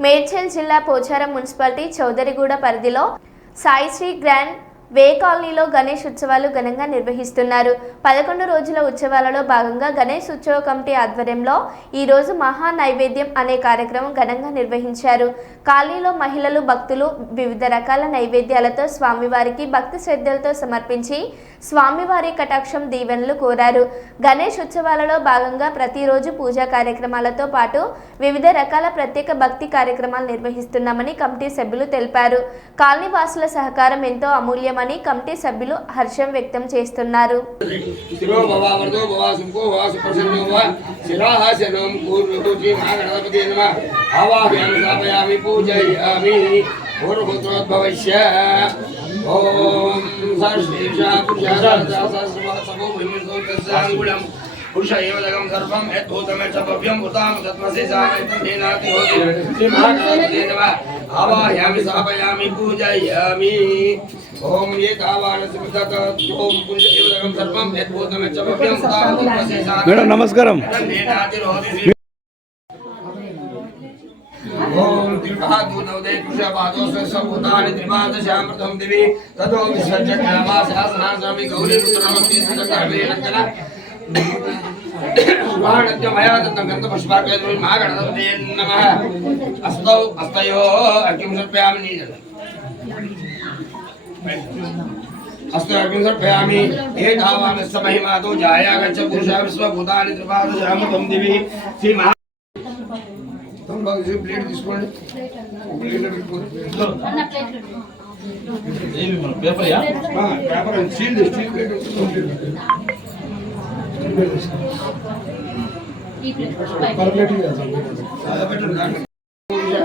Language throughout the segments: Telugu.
మేడ్చల్ జిల్లా పోచారం మున్సిపాలిటీ చౌదరిగూడ పరిధిలో సాయిశ్రీ గ్రాండ్ వే కాలనీలో గణేష్ ఉత్సవాలు ఘనంగా నిర్వహిస్తున్నారు. పదకొండు రోజుల ఉత్సవాలలో భాగంగా గణేష్ ఉత్సవ కమిటీ ఆధ్వర్యంలో ఈరోజు మహా నైవేద్యం అనే కార్యక్రమం ఘనంగా నిర్వహించారు. కాలనీలో మహిళలు భక్తులు వివిధ రకాల నైవేద్యాలతో స్వామివారికి భక్తి శ్రద్ధలతో సమర్పించి స్వామివారి కటాక్షం దీవెనలు కోరారు. గణేష్ ఉత్సవాలలో భాగంగా ప్రతిరోజు పూజా కార్యక్రమాలతో పాటు వివిధ రకాల ప్రత్యేక భక్తి కార్యక్రమాలు నిర్వహిస్తున్నామని కమిటీ సభ్యులు తెలిపారు. కాలనీ వాసుల సహకారం ఎంతో అమూల్యమని కమిటీ సభ్యులు హర్షం వ్యక్తం చేస్తున్నారు. శిరో భవ వర్ధో భవ సుఖో భవ సుప్రసన్నో భవ శిరాహాసనం పూర్వభూతి మహాగణపతి పూజయామి. నమ ఆవాహయామి స్థాపయామి పూజయామి ఓం ఓం పురుష ఏవదగం సర్వం యద్భూతమేచ భవ్యం భూతాం తత్మసి మేడం నమస్కారం. ఓం త్రిపాదూనవదే కృషపాదో స్వసభూతాని త్రిపాదశామృతం దివి. తదో విసర్జక్రమా సహస్రాస్వామి గౌరీ పుత్రమస్తి సుందరకర్మేణకన స్వాణత్య మయా దత్తం గంధ పుష్పాకృతి మహాగణపతే నమః. అస్తౌ అస్తయో అర్ఘ్యం సమర్పయామి నీజల अस्तु अर्जुन समर्पयामि हे धावानस्य महिमातो जाया गच्छ पुरुषः विश्वभूतानि त्रिपादशामृतं दिवि श्री महा तुम बाग से प्लेट తీసుకోండి ప్లేట్ పెట్టుకోండి ఆ పేపర్ సీల్ స్టీల్ ప్లేట్ విశ్వభూతాని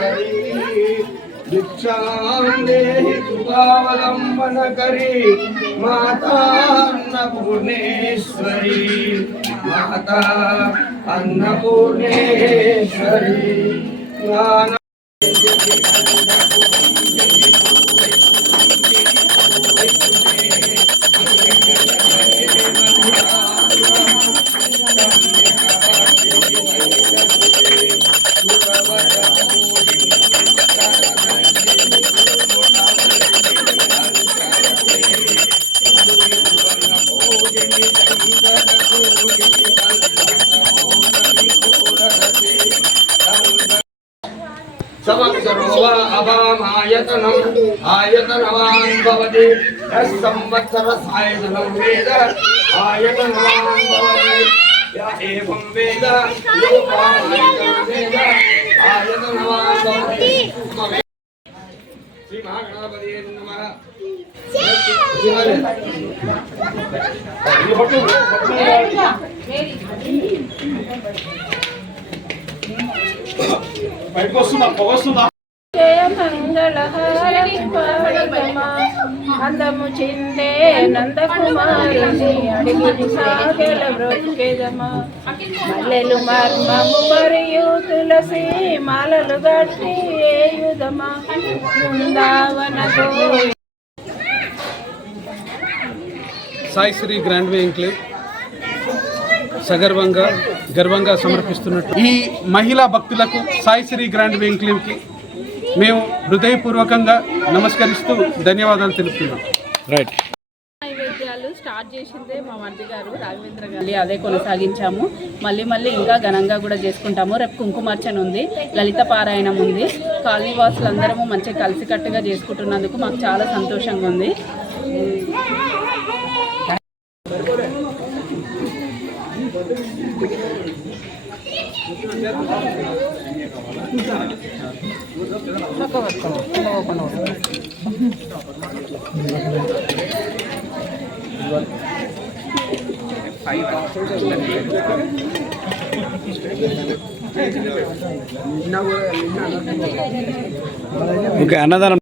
విశ్వభూపాదో స్వ విశ్వభూతాని త్రిపాదశ కృపావలంబన కరి మాతా అన్నపూర్ణేశ్వరి మాతా అన్నపూర్ణేశ్వరి జ్ఞాన आयतनम् आयतनवान् भवति। यः संवत्सरसायतनं वेद आयतनवान् भवति। य एवं वेद वेद आयतनवान् भवति। श्रीमहागणापदये नमः। బయటకు వస్తుందా అందము చిందే నందకుమారుని అడిగిని సాగల బ్రతుకెదమా? మల్లెలు మర్మము మరియు తులసి మాలలు గట్టి ఏయుదమా? బృందావన సాయి శ్రీ గ్రాండ్ ఎంక్లేవ్ సగర్వంగా గర్వంగా సమర్పిస్తున్నట్టు. ఈ మహిళా భక్తులకు సాయి శ్రీ గ్రాండ్ వే ఎంక్లేవ్కి మేము హృదయపూర్వకంగా నమస్కరిస్తూ ధన్యవాదాలు తెలుపుతున్నాం. రైట్. నైవేద్యాలు స్టార్ట్ చేసిందే మా మరిది గారు రాఘవేంద్ర గారి. అదే కొనసాగించాము. మళ్ళీ మళ్ళీ ఇంకా ఘనంగా కూడా చేసుకుంటాము. రేపు కుంకుమార్చన ఉంది లలిత పారాయణం ఉంది. కాలనీ వాసులందరము మంచిగా కలిసికట్టుగా చేసుకుంటున్నందుకు మాకు చాలా సంతోషంగా ఉంది. ஓகே அன்னதானம்